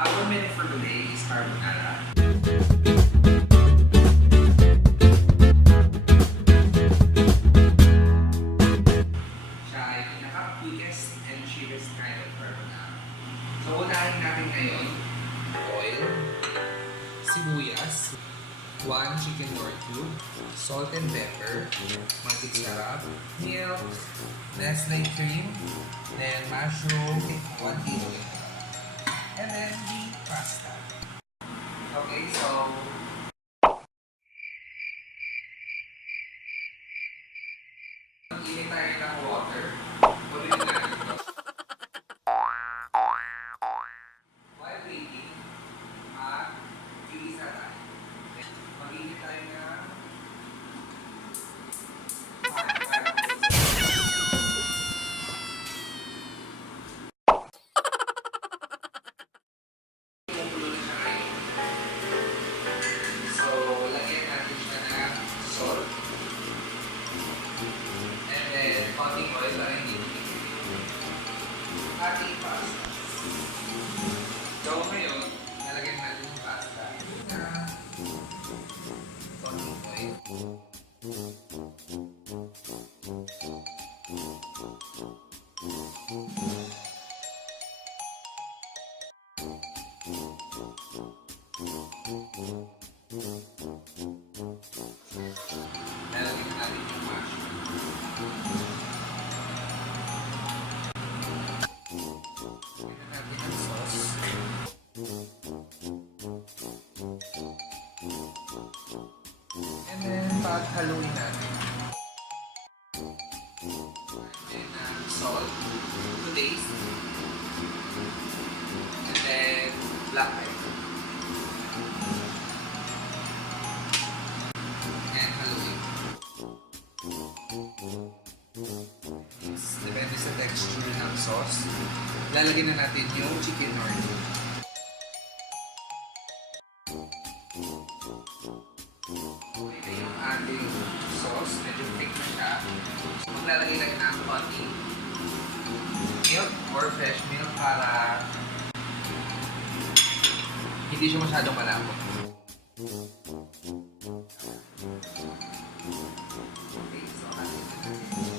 Our menu for today is carbonara. Siya ay pinaka-quickest and cheapest kind of carbonara. So, unahin natin ngayon, oil, sibuyas, 1 chicken door cube, salt and pepper, magic sarap, milk, Nestle cream, then mushroom, 1 teaspoon, and then the pasta. Okay, so mag-init tayo ng water. Puluin natin ito. While waiting, mag-iisa tayo. Mag-init tayo ng kumukulo na siya ngayon. So, lagyan natin siya ng salt. And then, konting oil para hindi tumikit yung ating pasta. So, ngayon, nalagyan natin yung pasta na konting oil. Nalagyan natin yung mushroom. Lagyan natin ang sauce. And then, paghaluin natin. And then, salt to taste. And then, black pepper. And haluin. Depende sa texture ng sauce. Lalagyan na natin yung chicken nori. Okay, yung ating sauce, medyo thick na siya. So, maglalagay lang ng konting milk or fresh milk para hindi siya masyadong malabo. Okay, so atin na natin.